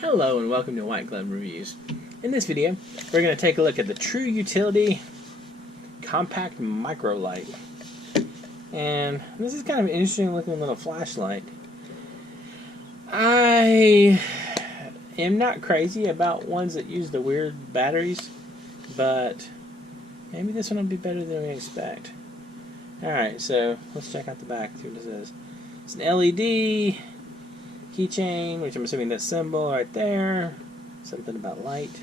Hello and welcome to White Glove Reviews. In this video, we're going to take a look at the True Utility Compact MicroLite. And this is kind of an interesting looking little flashlight. I am not crazy about ones that use the weird batteries, but maybe this one will be better than we expect. Alright, so let's check out the back, see what it says. It's an LED keychain, which I'm assuming that symbol right there. Something about light.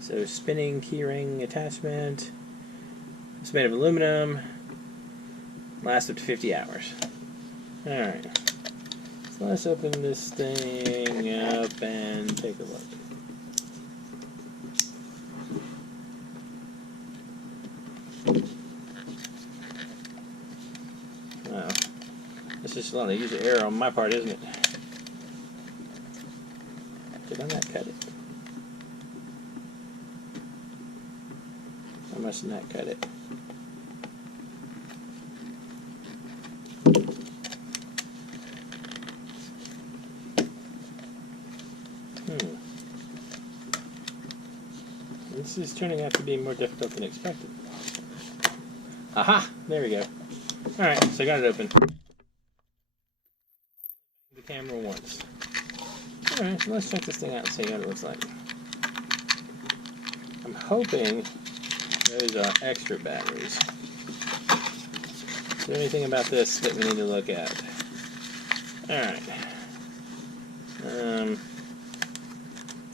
So spinning keyring attachment. It's made of aluminum. Lasts up to 50 hours. Alright. So let's open this thing up and take a look. Wow. It's just a lot of user error on my part, isn't it? Did I not cut it? I must not cut it. This is turning out to be more difficult than expected. Aha! There we go. Alright, so I got it open. The camera once. Alright, so let's check this thing out and see what it looks like. I'm hoping those are extra batteries. Is there anything about this that we need to look at? Alright.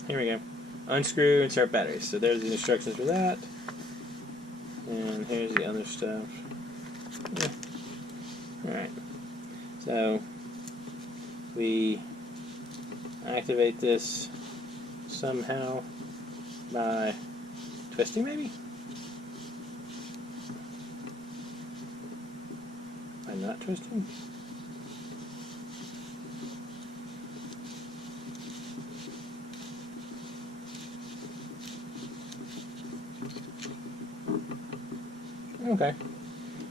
Here we go. Unscrew and start batteries. So there's the instructions for that. And here's the other stuff. Yeah. Alright. So we activate this somehow by twisting, maybe? By not twisting? Okay.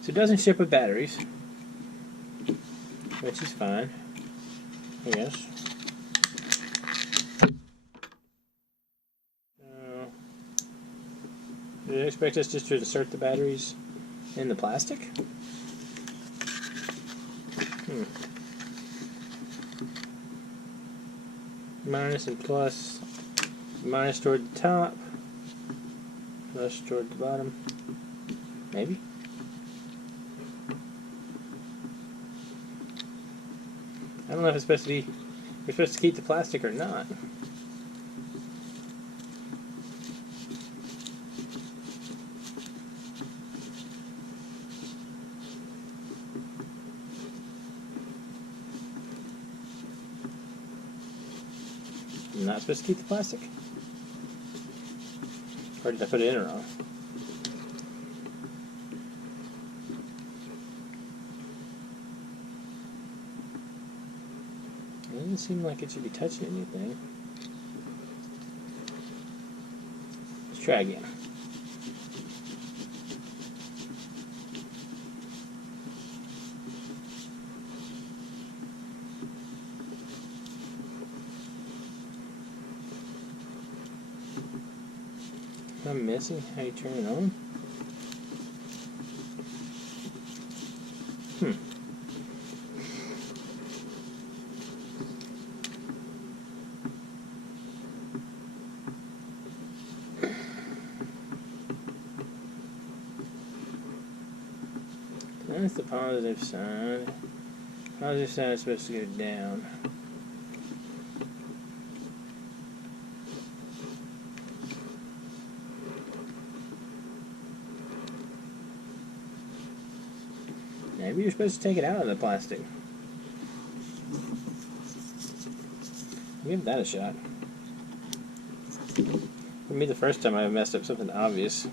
So it doesn't ship with batteries, which is fine, I guess. Do you expect us just to insert the batteries in the plastic? Minus and plus. Minus toward the top. Plus toward the bottom. Maybe? I don't know if it's supposed to be... We're supposed to keep the plastic or not. I'm not supposed to keep the plastic? Or did I put it in wrong? It doesn't seem like it should be touching anything. Let's try again. I'm missing how you turn it on. That's the positive side. Positive side is supposed to go down. Maybe you're supposed to take it out of the plastic. Give that a shot. For me, the first time I messed up something obvious.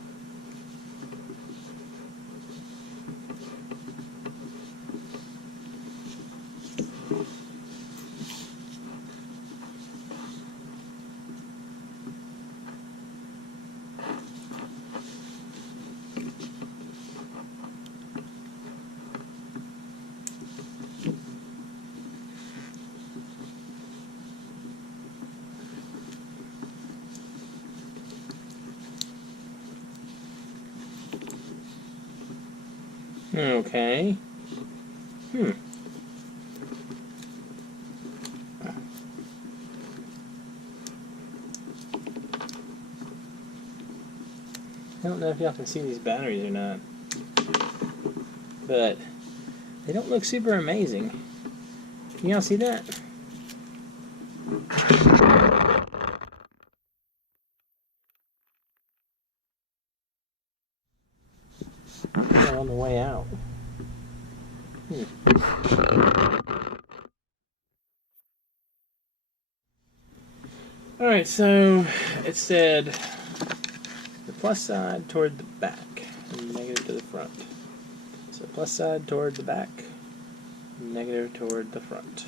Okay. I don't know if y'all can see these batteries or not, but they don't look super amazing. Can y'all see that? They're on the way out. Alright, so it said the plus side toward the back and negative to the front. So plus side toward the back, negative toward the front.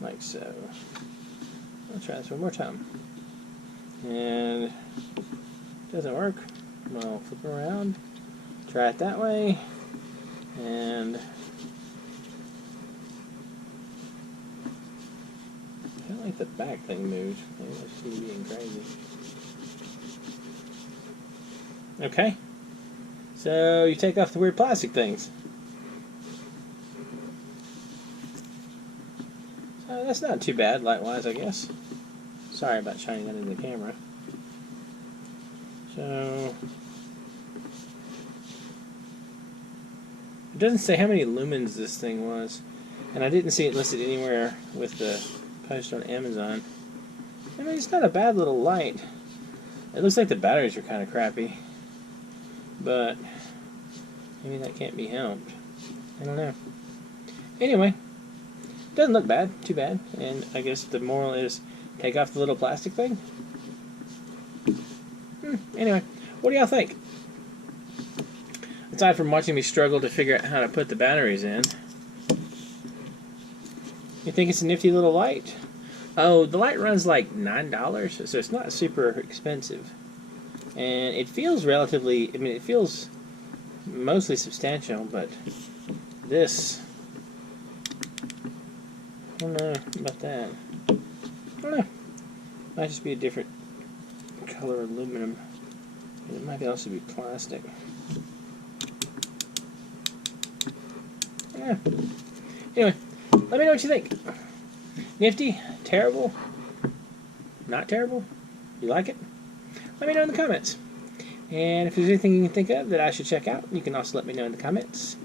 Like so. I'll try this one more time. And it doesn't work. Well, flip it around. Try it that way. And I feel like the back thing moved. Maybe that's me being crazy. Okay. So you take off the weird plastic things. So that's not too bad, light-wise, I guess. Sorry about shining that into the camera. So it doesn't say how many lumens this thing was, and I didn't see it listed anywhere with the post on Amazon. I mean, it's not a bad little light. It looks like the batteries are kind of crappy, but maybe that can't be helped. I don't know. Anyway, doesn't look bad, too bad, and I guess the moral is take off the little plastic thing. Anyway, what do y'all think? Aside from watching me struggle to figure out how to put the batteries in, you think it's a nifty little light? Oh, the light runs like $9, so it's not super expensive. And it feels relatively, I mean, it feels mostly substantial, but this, I don't know about that. I don't know. Might just be a different color aluminum. It might also be plastic. Yeah. Anyway, let me know what you think. Nifty? Terrible? Not terrible? You like it? Let me know in the comments. And if there's anything you can think of that I should check out, you can also let me know in the comments.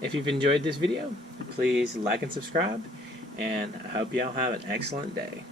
If you've enjoyed this video, please like and subscribe, and I hope y'all have an excellent day.